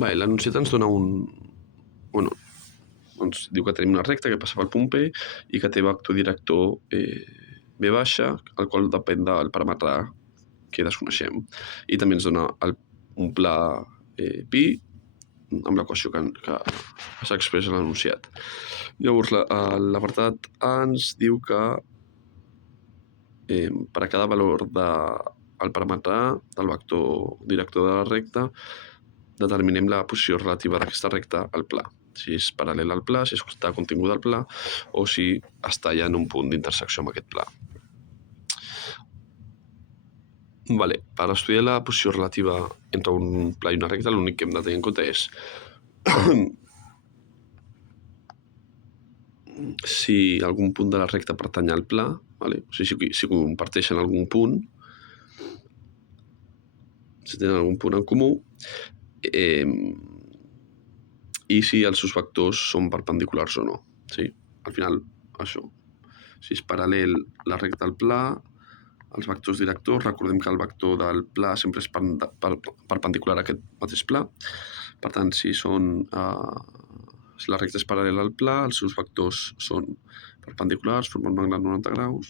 L'enunciat ens dona ens diu que tenim una recta que passa pel punt P i que té vector director V baixa, el qual depèn del paràmetre A que desconeixem. I també ens dona un pla pi amb l'equació que s'expressa en l'enunciat. Llavors, l'apartat A ens diu que per a cada valor del paràmetre A, del vector director de la recta, determinem la posició relativa d'aquesta recta al pla. Si és paral·lel al pla, si està continguda al pla, o si està ja en un punt d'intersecció amb aquest pla. Per estudiar la posició relativa entre un pla i una recta, l'únic que hem de tenir en compte és si algun punt de la recta pertany al pla, o sigui, si comparteixen algun punt, si tenen algun punt en comú, i si els seus vectors són perpendiculars o no. Sí? Al final, això. Si és paral·lel la recta al pla, els vectors directors, recordem que el vector del pla sempre és perpendicular a aquest mateix pla. Per tant, si la recta és paral·lela al pla, els seus vectors són perpendiculars, formen un angle de 90 graus.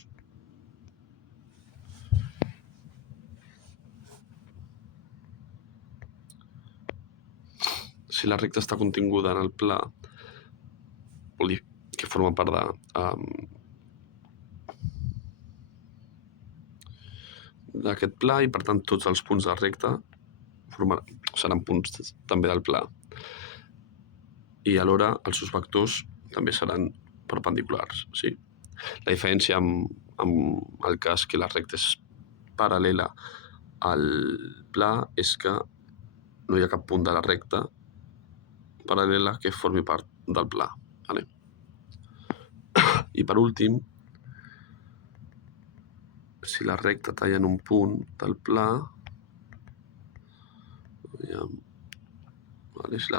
Si la recta està continguda en el pla, vol dir que forma part d'aquest pla i, per tant, tots els punts de la recta seran punts també del pla. I alhora els seus vectors també seran perpendiculars. Sí? La diferència amb el cas que la recta és paral·lela al pla és que no hi ha cap punt de la recta paral·lela que formi part del pla. Vale? I per últim, si la recta talla en un punt del pla, si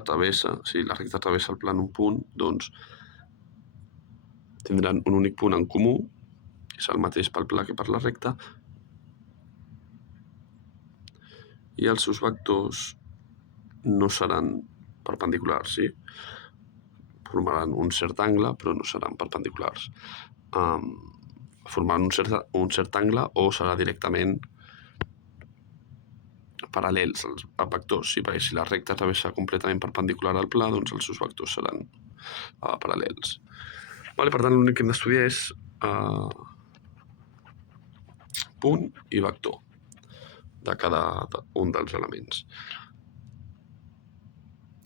la recta travessa el pla en un punt, doncs tindran un únic punt en comú, que és el mateix pel pla que per la recta, i els seus vectors no seran perpendiculars, sí? Formaran un cert angle, però no seran perpendiculars. Formaran un cert angle o serà directament paral·lels als vectors, sí? Perquè si la recta travessa completament perpendicular al pla, doncs els seus vectors seran paral·lels. Per tant, l'únic que hem d'estudiar és punt i vector de cada un dels elements.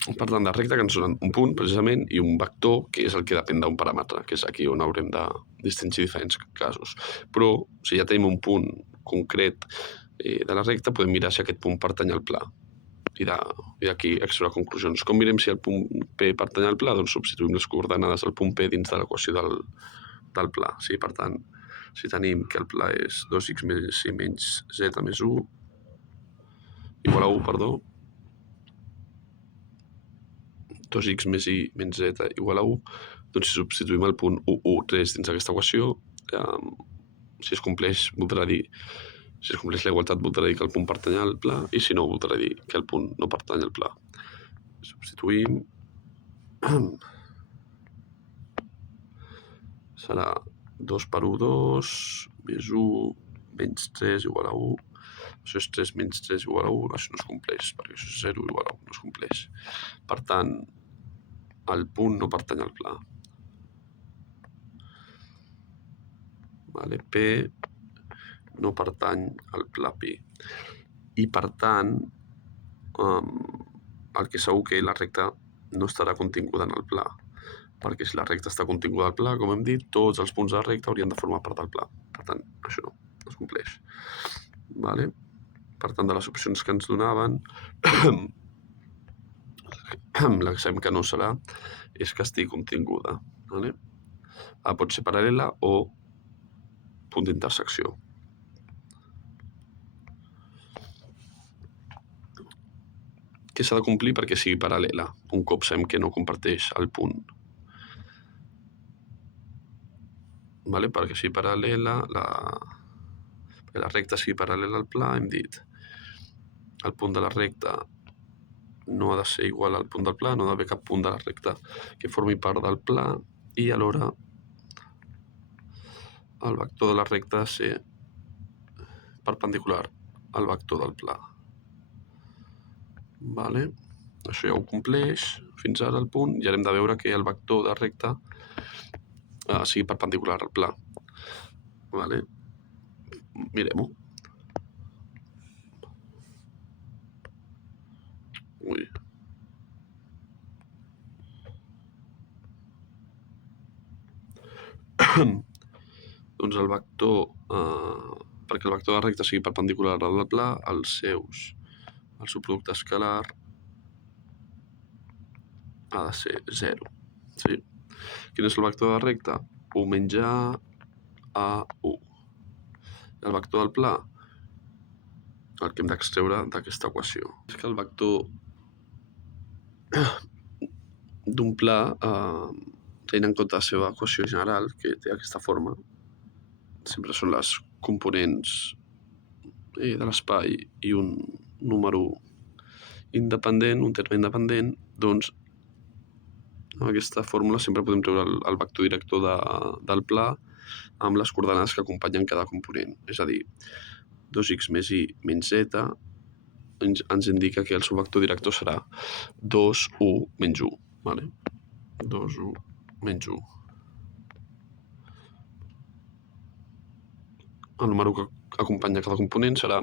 Per tant, de recta que ens donen un punt, precisament, i un vector, que és el que depèn d'un paràmetre, que és aquí on haurem de distingir diferents casos. Però, si ja tenim un punt concret de la recta, podem mirar si aquest punt pertany al pla. I d'aquí extreure conclusions. Com mirem si el punt P pertany al pla? Doncs substituïm les coordenades del punt P dins de l'equació del pla. Sí? Per tant, si tenim que el pla és 2x més i menys z més 1, igual a 1, perdó, 2x més i menys z igual a 1, doncs si substituïm el punt 1, 1, 3 dins d'aquesta equació, si es compleix la igualtat, voldrà dir que el punt pertany al pla, i si no, voldrà dir que el punt no pertany al pla. Substituïm. Serà 2 per 1, 2, més 1, menys 3 igual a 1. Això és 3 menys 3 igual a 1, això no es compleix, perquè això és 0 igual a 1, no es compleix. Per tant, el punt no pertany al pla. P no pertany al pla pi. I, per tant, el que segur que la recta no estarà continguda en el pla. Perquè si la recta està continguda al pla, com hem dit, tots els punts de la recta haurien de formar part del pla. Per tant, això no es compleix. Per tant, de les opcions que ens donaven, la que sabem que no serà és que estigui continguda. Pot ser paral·lela o punt d'intersecció. Què s'ha de complir perquè sigui paral·lela, un cop sabem que no comparteix el punt? Perquè sigui paral·lela, la recta sigui paral·lela al pla, hem dit el punt de la recta no ha de ser igual al punt del pla, no ha d'haver cap punt de la recta que formi part del pla, i alhora el vector de la recta ha de ser perpendicular al vector del pla. Vale? Això ja ho compleix fins ara el punt, i ara hem de veure que el vector de recta sigui perpendicular al pla. Vale? Mirem-ho. Ui. Doncs el vector, perquè el vector de recta sigui perpendicular al del pla, el seu producte escalar ha de ser 0. Sí? Quin és el vector de recta? 1 menys a 1. El vector del pla, el que hem d'extreure d'aquesta equació. És que el vector d'un pla, tenint en compte la seva equació general, que té aquesta forma, sempre són les components de l'espai i un número independent, un terme independent, doncs amb aquesta fórmula sempre podem treure el vector director del pla amb les coordenades que acompanyen cada component. És a dir, 2x més y menys z ens indica que el seu vector director serà 2, 1, menys 1. Vale? 2, 1, menys 1. El número que acompanya cada component serà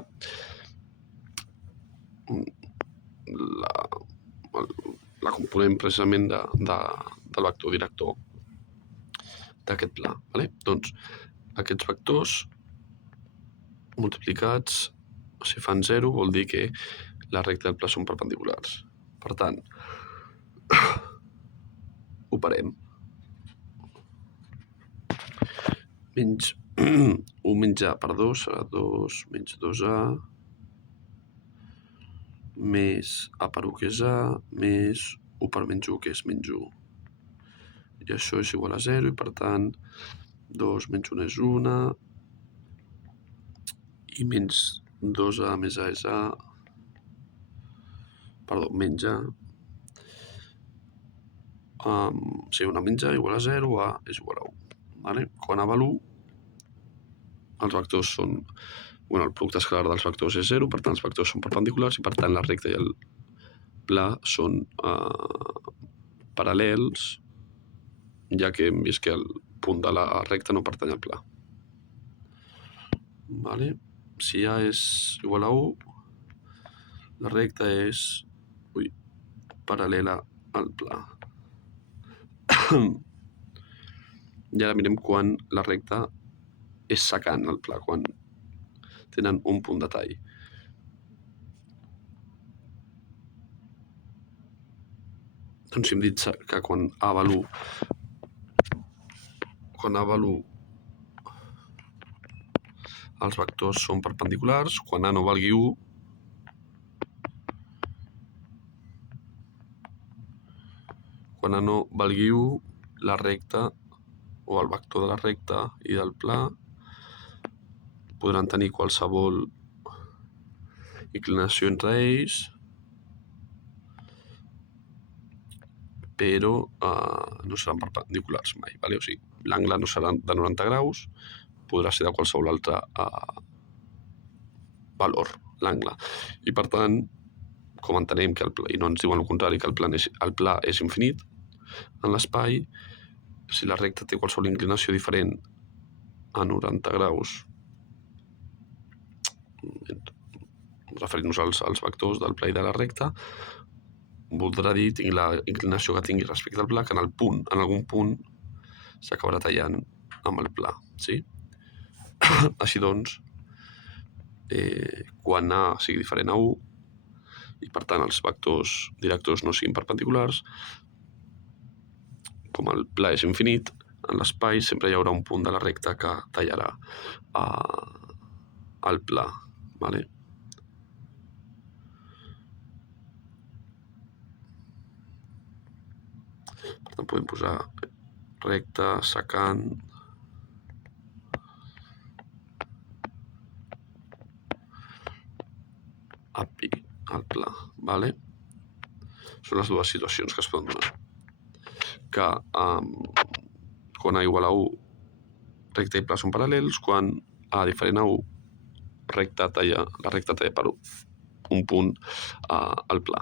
la component precisament del vector director d'aquest pla. Vale? Doncs aquests vectors multiplicats, si fan 0, vol dir que la recta i el pla són perpendiculars. Per tant, operem. Menys 1 menys a per 2 serà 2 menys 2a més a per 1, que és a, més 1 per menys 1, que és menys 1. I això és igual a 0, i per tant 2 menys 1 és 1, i menys 2a més a és a, perdó, menys a, si 1 menys a igual a 0, a és igual a 1. Vale? Quan a val 1, els vectors són, el producte escalar dels vectors és 0, per tant els vectors són perpendiculars, i per tant la recta i el pla són paral·lels, ja que hem vist que el punt de la recta no pertany al pla. Vale? Si A és igual a 1, la recta és paral·lela al pla. I ara mirem quan la recta és secant al pla, quan tenen un punt de tall. Doncs si hem dit que quan A val 1, els vectors són perpendiculars, quan A no valgui 1, la recta o el vector de la recta i del pla podran tenir qualsevol inclinació entre ells, però no seran perpendiculars mai. Vale? O sigui, l'angle no serà de 90 graus, podrà ser de qualsevol altre valor, l'angle. I per tant, com entenem que i no ens diuen el contrari, que el pla és infinit en l'espai, si la recta té qualsevol inclinació diferent a 90 graus, referint-nos als vectors del pla i de la recta, voldrà dir, tingui la inclinació que tingui respecte al pla, que en algun punt s'acabarà tallant amb el pla. Sí? Així doncs, quan A sigui diferent a 1, i per tant els vectors directors no siguin perpendiculars, com el pla és infinit, en l'espai sempre hi haurà un punt de la recta que tallarà el pla. Vale? Per tant, podem posar recta, secant, api al pla. Vale? Són les dues situacions que es poden donar. Que quan A igual a 1, recta i pla són paral·lels, quan A diferent a 1, la recta talla per un punt al pla.